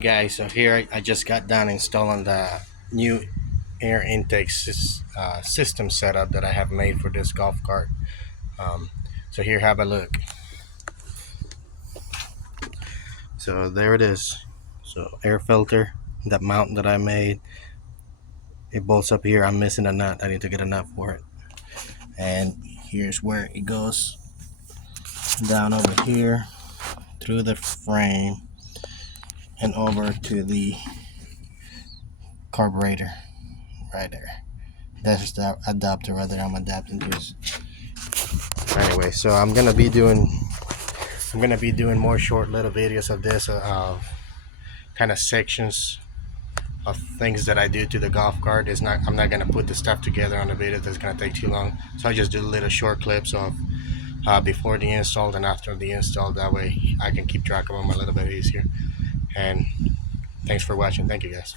Guys, so here I just got done installing the new air intake system setup that I have made for this golf cart. So here, have a look. So there it is. So air filter, that mount that I made, it bolts up here. I'm missing a nut. I need to get a nut for it. And here's where it goes down over here through the frame and over to the carburetor right there. That's the adapter right there I'm adapting to. Anyway, so I'm gonna be doing more short little videos of this, kind of sections of things that I do to the golf cart. I'm not gonna put the stuff together on the video. That's gonna take too long. So I just do little short clips of before the install and after the install. That way I can keep track of them a little bit easier. And thanks for watching. Thank you guys.